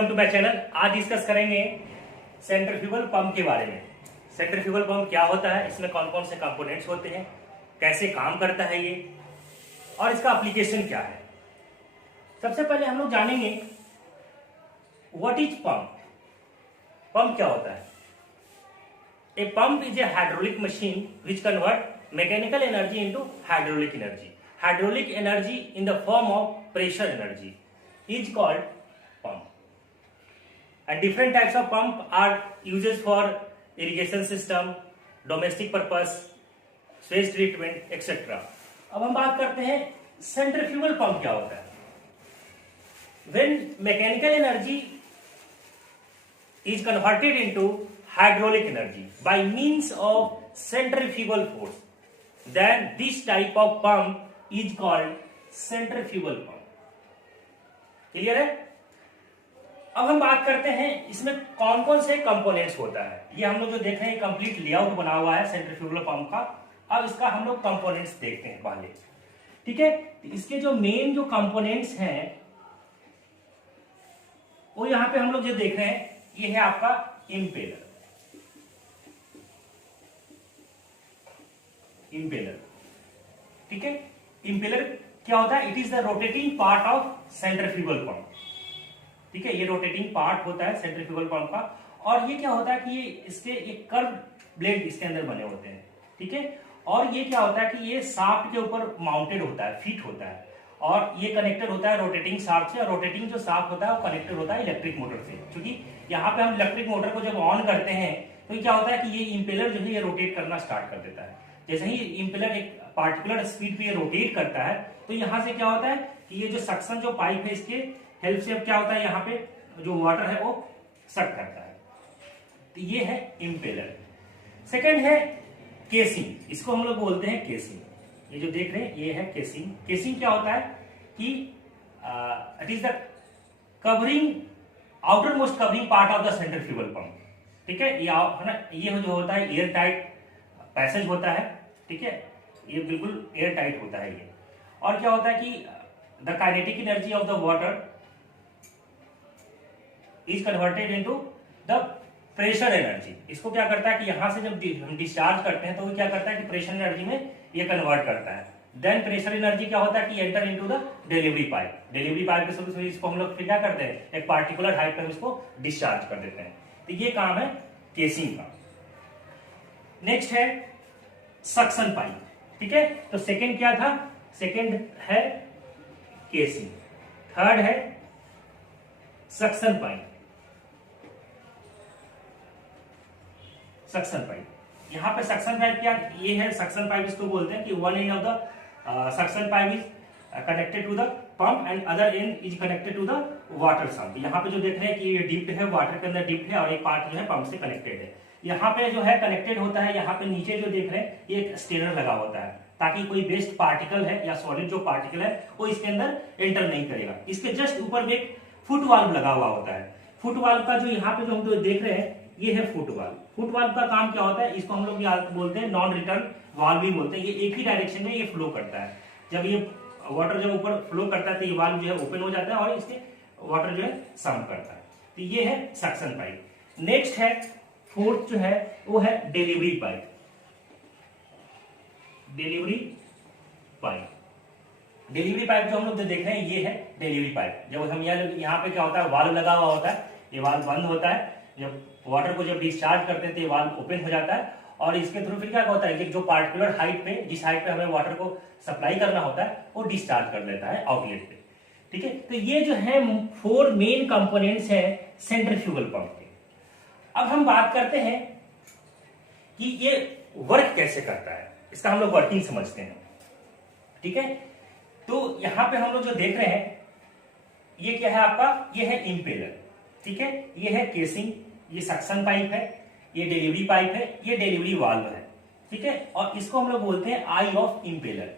Welcome to my channel. आज discuss करेंगे centrifugal pump के बारे में। सेंट्रीफ्यूगल पंप क्या होता है, इसमें कौन कौन से कंपोनेंट्स होते हैं, कैसे काम करता है ये, और इसका एप्लीकेशन क्या है। सबसे पहले हम लोग जानेंगे व्हाट इज पंप। पंप क्या होता है? A pump is a hydraulic machine which convert mechanical energy into hydraulic energy. Hydraulic energy in the form of pressure energy is called pump. And different types of pump are uses for irrigation system, domestic purpose, sewage treatment, etc. अब हम बात करते हैं centrifugal pump क्या होता है। When mechanical energy is converted into hydraulic energy by means of centrifugal force, then this type of pump is called centrifugal pump. Clear है? अब हम बात करते हैं इसमें कौन कौन से कंपोनेंट्स होता है। ये हम लोग जो देख रहे हैं कंप्लीट लेआउट बना हुआ है सेंट्रीफ्यूगल पंप का। अब इसका हम लोग कंपोनेंट्स देखते हैं पहले, ठीक है। इसके जो मेन जो कंपोनेंट्स हैं वो यहां पे हम लोग जो देख रहे हैं ये है आपका इंपेलर। इंपेलर, ठीक है। इंपेलर क्या होता है? It is the rotating part of centrifugal pump, ठीक है। ये रोटेटिंग पार्ट होता है सेंट्रीफ्यूगल पंप का। और ये क्या होता है कि ये इसके एक कर्व ब्लेड इसके अंदर बने होते हैं, ठीक है। और ये क्या होता है कि ये शाफ्ट के ऊपर माउंटेड होता है, फिट होता है, और ये कनेक्टेड होता है रोटेटिंग शाफ्ट से। और रोटेटिंग जो शाफ्ट होता है वो कनेक्टेड होता है इलेक्ट्रिक मोटर से। क्योंकि यहाँ पे हम इलेक्ट्रिक मोटर को जब ऑन करते हैं तो क्या होता है कि ये इंपेलर जो है ये रोटेट करना स्टार्ट कर देता है। जैसे ही इंपेलर एक पार्टिकुलर स्पीड पे रोटेट करता है तो यहां से क्या होता है कि ये जो सक्शन जो पाइप है इसके हेल्प से अब क्या होता है यहाँ पे जो वाटर है वो सक करता है। तो ये है इंपेलर। सेकंड है केसिंग। इसको हम लोग बोलते हैं केसिंग। ये जो देख रहे हैं ये है केसिंग। केसिंग क्या होता है कि it is the covering outer most covering part of the centrifugal pump, ठीक है। ये जो होता है एयर टाइट पैसेज होता है, ठीक है। ये बिल्कुल एयर टाइट होता है ये। और क्या होता है कि the kinetic energy of the water is converted into the pressure energy. इसको क्या करता है कि यहां से जब हम डिस्चार्ज करते हैं तो वो क्या करता है कि प्रेशर एनर्जी में ये कन्वर्ट करता है। देन प्रेशर एनर्जी क्या होता है कि enter into the delivery pipe. Delivery pipe के थ्रू इसको हम लोग फिर क्या करते हैं, एक पार्टिकुलर हाइट पर इसको डिस्चार्ज कर देते हैं। तो ये काम है केसिंग का। नेक्स्ट है सक्शन पाइप, ठीक है। तो सेकंड क्या था? सेकंड है केसिंग, थर्ड है सक्शन पाइप। सक्शन पाइप, यहां पे सक्शन पाइप क्या ये है? सक्शन पाइप इसको बोलते हैं कि one end of the suction pipe is connected to the pump and other end is connected to the water sump. यहाँ पे जो देख रहे हैं कि ये डिप्ड है, वाटर के अंदर डिप्ड है, और एक पार्ट जो है पंप से कनेक्टेड है। यहाँ पे जो है कनेक्टेड होता है। यहाँ पे नीचे जो देख रहे हैं ये एक स्टेनर लगा होता है ताकि कोई वेस्ट पार्टिकल है या सॉलिड जो पार्टिकल है वो इसके अंदर एंटर नहीं करेगा। इसके जस्ट ऊपर में एक फुट वाल्व लगा हुआ होता है। फुट वाल्व का जो यहाँ पे जो हम तो देख रहे हैं ये है फुट वाल्व। फुट वाल्व का काम क्या होता है? इसको हम लोग बोलते हैं नॉन रिटर्न वाल्व भी बोलते हैं। ये एक ही डायरेक्शन में ये फ्लो करता है। जब ये वाटर जब ऊपर फ्लो करता है तो ये वाल्व जो है ओपन हो जाता है और इसके वाटर जो है सम्प करता है। तो ये है सक्शन पाइप। नेक्स्ट है फोर्थ जो है वो है delivery pipe. Delivery pipe, delivery pipe जो हम लोग जो देख रहे हैं ये है डिलीवरी पाइप। जब हम यहाँ पे क्या होता है वाल्व लगा हुआ होता है, ये वाल्व बंद होता है। जब वाटर को जब डिस्चार्ज करते हैं तो ये वाल्व ओपन हो जाता है और इसके थ्रू फिर क्या होता है कि जो पार्टिकुलर हाइट पे जिस हाइट पे हमें वाटर को सप्लाई करना होता है वो डिस्चार्ज कर देता है आउटलेट पे, ठीक है। तो ये जो है 4 मेन कंपोनेंट्स है सेंट्रीफ्यूगल पंप के। अब हम बात करते हैं कि ये वर्क कैसे करता है, इसका हम लोग वर्किंग समझते हैं, ठीक है। तो यहां पे हम लोग जो देख रहे हैं ये क्या है आपका? ये है इंपेलर, ठीक है। ये है केसिंग, ये सक्शन पाइप है, ये डिलीवरी पाइप है, ये डिलीवरी वाल्व है, ठीक है। और इसको हम लोग बोलते हैं आई ऑफ इंपेलर।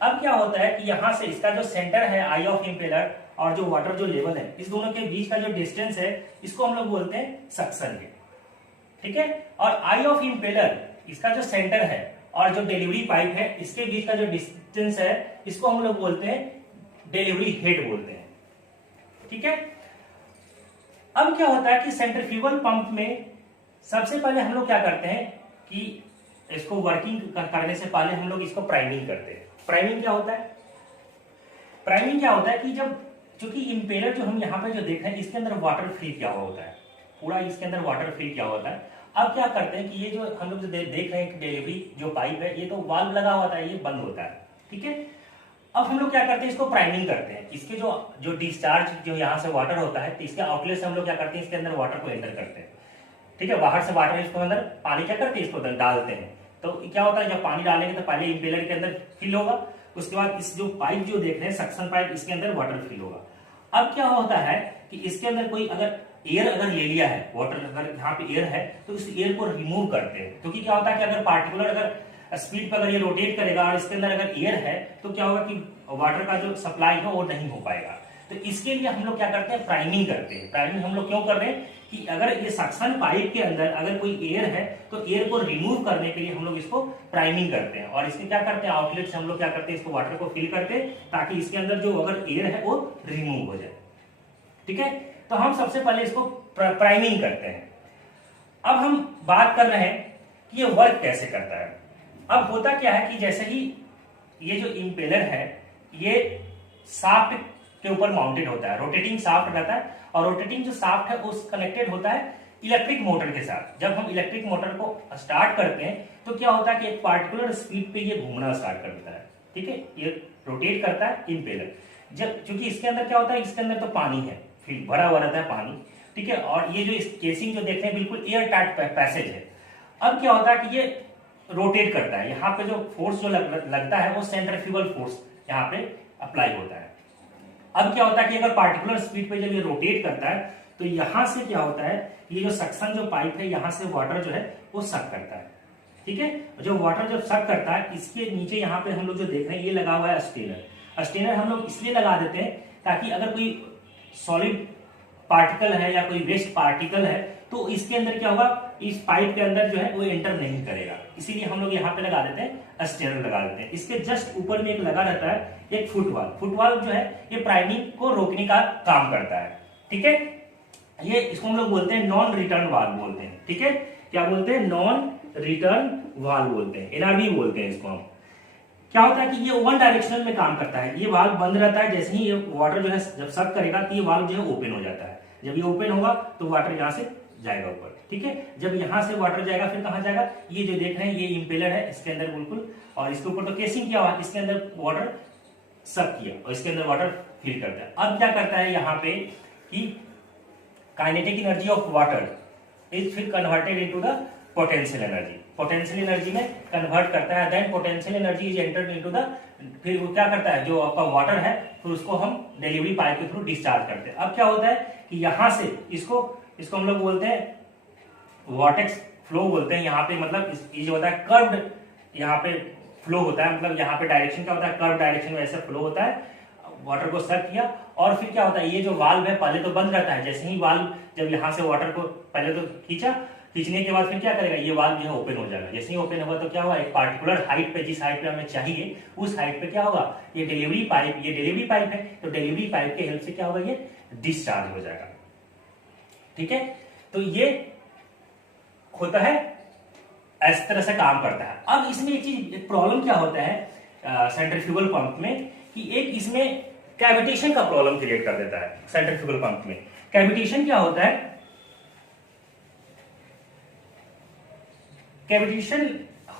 अब क्या होता है कि यहां से इसका जो सेंटर है आई ऑफ इंपेलर और जो वाटर जो लेवल है इस दोनों के बीच का जो डिस्टेंस है इसको हम लोग बोलते हैं सक्शन हेड, ठीक है। और आई ऑफ इंपेलर इसका जो सेंटर है और जो डिलीवरी पाइप है इसके बीच का जो डिस्टेंस है इसको हम लोग बोलते हैं डिलीवरी हेड बोलते हैं, ठीक है। अब क्या होता है कि सेंट्रीफ्यूगल पंप में सबसे पहले हम लोग क्या करते हैं कि इसको वर्किंग करने से पहले हम लोग इसको प्राइमिंग करते हैं। प्राइमिंग क्या होता है? प्राइमिंग क्या होता है कि जब चूंकि इंपेलर जो हम यहाँ पे जो देख रहे हैं इसके अंदर वाटर फ्री किया हुआ होता है, पूरा इसके अंदर वाटर फ्री किया होता है। अब क्या करते हैं कि ये जो हम लोग जो देख रहे हैं डिलीवरी जो पाइप है, ये तो वाल्व लगा होता है, ये बंद होता है, ठीक है। अब हम लोग क्या करते हैं, इसको प्राइमिंग करते हैं। इसके जो डिस्चार्ज जो यहाँ से वाटर होता है, तो इसके आउटलेट से हम लोग क्या करते हैं, इसके अंदर वाटर को एंटर करते हैं, ठीक है। बाहर से वाटर इसको अंदर पानी क्या करते हैं, इसको डालते हैं। तो क्या होता है, जब पानी डालेंगे तो पहले इंपेलर के अंदर फिल होगा, उसके बाद इस जो पाइप जो देख रहे हैं सक्शन पाइप, इसके अंदर वाटर फिल होगा। अब क्या होता है कि इसके अंदर कोई अगर एयर अगर ले लिया है, वाटर अगर यहाँ पे एयर है, तो इस एयर को रिमूव करते हैं। क्योंकि क्या होता है कि अगर पार्टिकुलर अगर स्पीड पर अगर ये रोटेट करेगा और इसके अंदर अगर एयर है, तो क्या होगा कि वाटर का जो सप्लाई है वो नहीं हो पाएगा। तो इसके लिए हम लोग क्या करते हैं, प्राइमिंग करते हैं। प्राइमिंग हम लोग क्यों कर रहे हैं कि अगर ये सक्शन पाइप के अंदर अगर कोई एयर है, तो एयर को रिमूव करने के लिए हम लोग इसको प्राइमिंग करते हैं। और इसके क्या करते हैं, आउटलेट से हम लोग क्या करते हैं, इसको वाटर को फिल करते हैं ताकि इसके अंदर जो अगर एयर है वो रिमूव हो जाए, ठीक है। तो हम सबसे पहले इसको प्राइमिंग करते हैं। अब हम बात कर रहे हैं कि ये वर्क कैसे करता है। अब होता क्या है कि जैसे ही ये जो इंपेलर है ये शाफ्ट के ऊपर माउंटेड होता है, रोटेटिंग शाफ्ट रहता है, और रोटेटिंग जो शाफ्ट है उस कनेक्टेड होता है इलेक्ट्रिक मोटर के साथ। जब हम इलेक्ट्रिक मोटर को स्टार्ट करते हैं तो क्या होता है कि एक पार्टिकुलर स्पीड पे ये घूमना स्टार्ट कर देता है, ठीक है। ये रोटेट करता है इंपेलर। जब चूंकि इसके अंदर क्या होता है, इसके अंदर तो पानी है, फिर भरा हुआ रहता है पानी, ठीक है। और ये जो केसिंग जो देखते हैं बिल्कुल एयर टाइट पैसेज है। अब क्या होता है कि ये रोटेट करता है, यहाँ पे जो फोर्स जो लगता है वो सेंट्रीफ्यूगल फोर्स यहाँ पे अप्लाई होता है। अब क्या होता है कि अगर पार्टिकुलर स्पीड पे जब ये रोटेट करता है तो यहां से क्या होता है, ये जो सक्शन जो पाइप है यहां से वाटर जो है वो सक करता है, ठीक है। जो वाटर जब सक करता है, इसके नीचे यहाँ पे हम लोग जो देख रहे हैं ये लगा हुआ है स्टेनर। स्टेनर हम लोग इसलिए लगा देते हैं ताकि अगर कोई सॉलिड पार्टिकल है या कोई वेस्ट पार्टिकल है तो इसके अंदर क्या होगा, इस पाइप के अंदर जो है वो एंटर नहीं करेगा। इसीलिए हम लोग यहाँ पे लगा देते हैं, स्टेनर लगा देते हैं। इसके जस्ट ऊपर में एक लगा रहता है एक फुटवाल। फुटवाल जो है ये प्राइमिंग को रोकने का काम करता है, ठीक है। ये इसको हम लोग बोलते हैं नॉन रिटर्न वाल्व बोलते हैं, ठीक है। क्या बोलते हैं, नॉन रिटर्न वाल्व बोलते हैं, एनआरवी बोलते हैं इसको हम। क्या होता है कि ये वन डायरेक्शनल में काम करता है। ये वाल्व बंद रहता है, जैसे ही ये वाटर जो है जब सक करेगा तो ये वाल्व जो है ओपन हो जाता है। जब ये ओपन होगा तो वाटर यहाँ से जाएगा ऊपर, ठीक है। जब यहाँ से वाटर जाएगा फिर कहाँ जाएगा, ये जो देख रहे हैं ये इंपेलर है, इसके अंदर बिल्कुल, और इसके ऊपर तो केसिंग किया हुआ है, इसके अंदर वाटर सक किया और इसके अंदर वाटर फिल करता है। अब क्या करता है यहाँ पे कि kinetic energy of water is फिर converted into the potential energy. Potential energy में कन्वर्ट करता है, then potential energy is entered into the, फिर वो क्या करता है, जो आपका वाटर है फिर उसको हम डिलीवरी पाइप के थ्रू डिस्चार्ज करते हैं। अब क्या होता है कि यहाँ से इसको हम लोग बोलते हैं वॉर्टेक्स फ्लो बोलते हैं। यहाँ पे मतलब ये जो होता है कर्व्ड यहाँ पे फ्लो होता है, मतलब यहाँ पे डायरेक्शन क्या होता है, कर्व डायरेक्शन में ऐसे फ्लो होता है। वाटर को सक किया और फिर क्या होता है, ये जो वाल्व है पहले तो बंद रहता है, जैसे ही वाल्व जब यहाँ से वाटर को पहले तो खींचने के बाद फिर क्या करेगा, ये वाल्व जो है ओपन हो जाएगा। जैसे ही ओपन होगा तो क्या होगा, एक पार्टिकुलर हाइट पे, जिस हाइट पे हमें चाहिए उस हाइट पे क्या होगा, ये डिलीवरी पाइप है, तो डिलीवरी पाइप के हेल्प से क्या होगा, ये डिस्चार्ज हो जाएगा, ठीक है। तो ये होता है, इस तरह से काम करता है। अब इसमें एक प्रॉब्लम क्या होता है सेंट्रीफ्यूगल पंप में, कि एक इसमें कैविटेशन का प्रॉब्लम क्रिएट कर देता है। सेंट्रीफ्यूगल पंप में कैविटेशन क्या होता है, कैविटेशन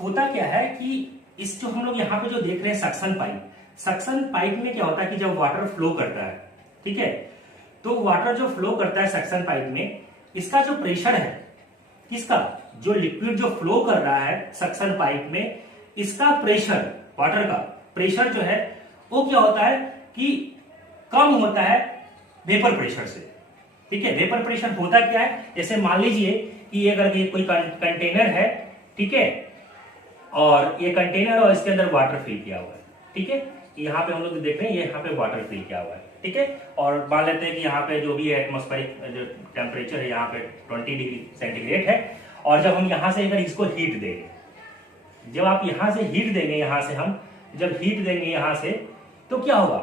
होता क्या है कि इस जो हम लोग यहाँ पे जो देख रहे हैं सक्शन पाइप में क्या होता है कि जब वाटर फ्लो करता है, ठीक है, तो वाटर जो फ्लो करता है सक्शन पाइप में, इसका जो प्रेशर है, किसका, जो लिक्विड जो फ्लो कर रहा है सक्शन पाइप में, इसका प्रेशर, वाटर का प्रेशर जो है वो क्या होता है कि कम होता है वेपर प्रेशर से, ठीक है। वेपर प्रेशर होता क्या है, जैसे मान लीजिए कि ये अगर कोई कंटेनर है, ठीक है, और ये कंटेनर और इसके अंदर वाटर फिल किया हुआ है, ठीक है। यहाँ पे हम लोग देख रहे हैं ये यहाँ पे वाटर फिल किया हुआ है, ठीक है। और मान लेते हैं कि यहाँ पे जो भी एटमॉस्फेरिक जो टेम्परेचर है यहाँ पे 20 डिग्री सेंटीग्रेड है, और जब हम यहाँ से अगर इसको हीट देंगे, जब आप यहाँ से हीट देंगे, यहाँ से हम जब हीट देंगे यहाँ से, तो क्या होगा,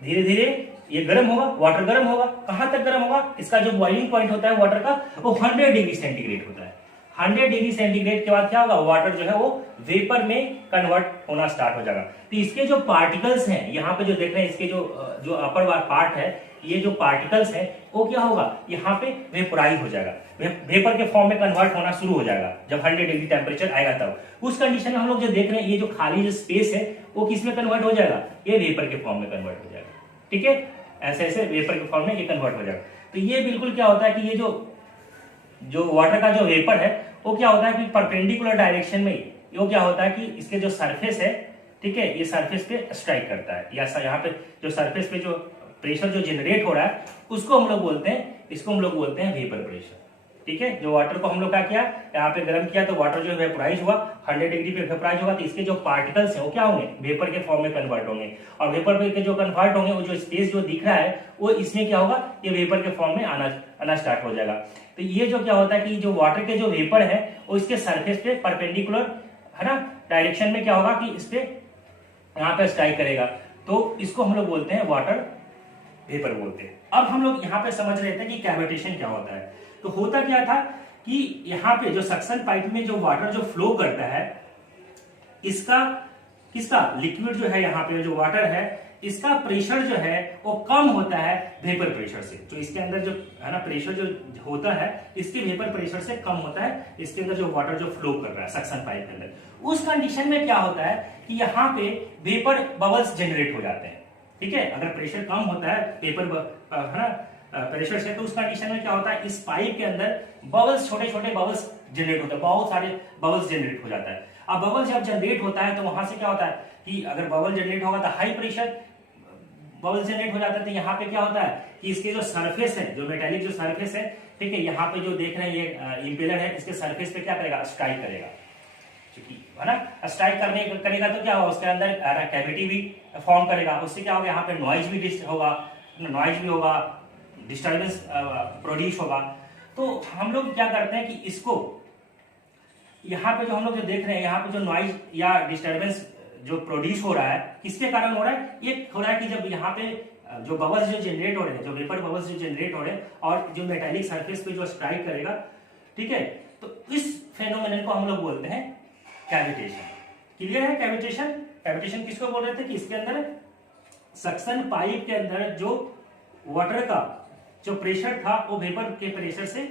धीरे धीरे ये गर्म होगा, वाटर गर्म होगा। कहां तक गर्म होगा? इसका जो बॉइलिंग पॉइंट होता है वाटर का वो 100 डिग्री सेंटीग्रेड होता है। 100 डिग्री सेंटीग्रेड के बाद क्या होगा? वाटर जो है वो वेपर में कन्वर्ट होना स्टार्ट हो जाएगा। तो इसके जो पार्टिकल्स हैं, यहाँ पे जो देख रहे हैं, इसके जो अपर पार्ट है, ये जो पार्टिकल्स है वो क्या होगा? यहाँ पे वेपोराइज हो जाएगा, वेपर के फॉर्म में कन्वर्ट होना शुरू हो जाएगा जब 100 डिग्री टेम्परेचर आएगा तब। उस कंडीशन में हम लोग जो देख रहे हैं, ये जो खाली जो स्पेस है वो किस में कन्वर्ट हो जाएगा? ये वेपर के फॉर्म में कन्वर्ट हो जाएगा। ठीक है, ऐसे ऐसे वेपर के फॉर्म में ये कन्वर्ट हो जाएगा। तो ये बिल्कुल क्या होता है कि ये जो वाटर का जो वेपर है वो क्या होता है कि परपेंडिकुलर डायरेक्शन में वो क्या होता है कि इसके जो सरफेस है, ठीक है, ये सरफेस पे स्ट्राइक करता है, या यहाँ पे जो सरफेस पे जो प्रेशर जो जनरेट हो रहा है उसको हम लोग बोलते हैं, इसको हम लोग बोलते हैं वेपर प्रेशर। ठीक है, जो वाटर को हम लोग क्या किया, यहाँ पे गर्म किया तो वाटर जो वेपोराइज हुआ, 100 डिग्री पे वेपोराइज होगा, तो इसके जो पार्टिकल्स हैं वो क्या होंगे? वेपर के फॉर्म में कन्वर्ट होंगे। और वेपर पे जो कन्वर्ट होंगे, वो जो स्पेस जो दिख रहा है वो इसमें क्या होगा? ये वेपर के फॉर्म में आना स्टार्ट हो जाएगा। तो ये जो क्या होता है कि जो वाटर के जो वेपर है वो इसके सरफेस पे परपेंडिकुलर है ना डायरेक्शन में क्या होगा कि इस पे यहाँ पे स्ट्राइक करेगा, तो इसको हम लोग बोलते हैं वाटर वेपर बोलते हैं। अब हम लोग यहाँ पे समझ रहे थे कि कैविटेशन क्या होता है। तो होता क्या था कि यहाँ पे जो सक्शन पाइप में जो वाटर जो फ्लो करता है, इसका किसका लिक्विड जो है, यहाँ पे जो वाटर है इसका प्रेशर जो है वो कम होता है वेपर प्रेशर से। जो इसके अंदर जो है ना प्रेशर जो होता है इसके वेपर प्रेशर से कम होता है, इसके अंदर जो वाटर जो फ्लो कर रहा है सक्शन पाइप के अंदर। उस कंडीशन में क्या होता है कि यहाँ पे वेपर बबल्स जनरेट हो जाते हैं। ठीक है, अगर प्रेशर कम होता है वेपर है ना प्रेशर से, तो उस कंडीशन में क्या होता है, इस पाइप के अंदर बबल्स, छोटे छोटे बबल्स जनरेट होते हैं, बहुत सारे बबल्स जनरेट हो जाता है। अब बबल जब जनरेट होता है तो वहां से क्या होता है कि अगर बबल जनरेट होगा तो हाई प्रेशर बबल जनरेट हो जाता है। तो यहाँ पे क्या होता है कि इसके जो सरफेस है, जो मेटेलिक जो सरफेस है, ठीक है, यहाँ पे जो देख रहे हैं ये इंपेलर है, इसके सरफेस पे क्या करेगा? स्ट्राइक करेगा, है ना। स्ट्राइक करेगा तो क्या होगा? उसके अंदर कैविटी भी फॉर्म करेगा, उससे क्या होगा? यहाँ पे नॉइज भी होगा, डिस्टर्बेंस प्रोड्यूस होगा। तो हम लोग क्या करते हैं कि इसको यहाँ पे जो हम लोग जो देख रहे हैं, यहाँ पे जो नॉइज या डिस्टर्बेंस जो प्रोड्यूस हो रहा है, किसके कारण हो रहा है? ये हो रहा है कि जब यहाँ पे जो बबल्स जो जनरेट हो रहे हैं, जो वेपर बबल्स जो जनरेट हो रहे हैं और जो मेटालिक सरफेस पे जो स्ट्राइक करेगा, ठीक है, तो इस फेनोमेनन को हम लोग बोलते हैं कैविटेशन। क्लियर है? कैविटेशन किसको बोल रहे थे कि इसके अंदर सक्शन पाइप के अंदर जो वाटर का जो प्रेशर था वो वेपर के प्रेशर से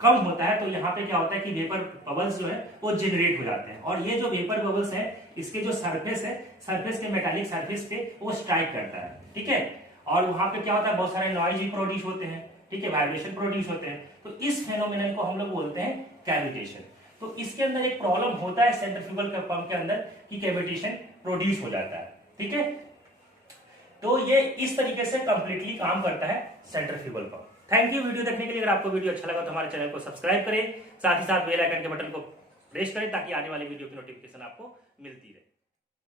कम होता है, तो यहाँ पे क्या होता है कि वेपर बबल्स जो है वो जनरेट हो जाते हैं। और ये जो वेपर बबल्स है इसके जो सरफेस है, सरफेस के मेटालिक सरफेस पे वो स्ट्राइक करता है। ठीक है, और वहां पे क्या होता है? बहुत सारे नॉइज भी प्रोड्यूस होते हैं, ठीक है, वाइब्रेशन प्रोड्यूस होते हैं। तो इस फेनोमेनन को हम लोग बोलते हैं कैविटेशन। तो इसके अंदर एक प्रॉब्लम होता है सेंट्रीफ्यूगल पंप के अंदर कि कैविटेशन प्रोड्यूस हो जाता है। ठीक है, तो ये इस तरीके से कंप्लीटली काम करता है centrifugal pump. Thank you video देखने के लिए। अगर आपको वीडियो अच्छा लगा तो हमारे चैनल को सब्सक्राइब करें, साथ ही साथ बेल आइकन के बटन को प्रेस करें ताकि आने वाले वीडियो की नोटिफिकेशन आपको मिलती रहे।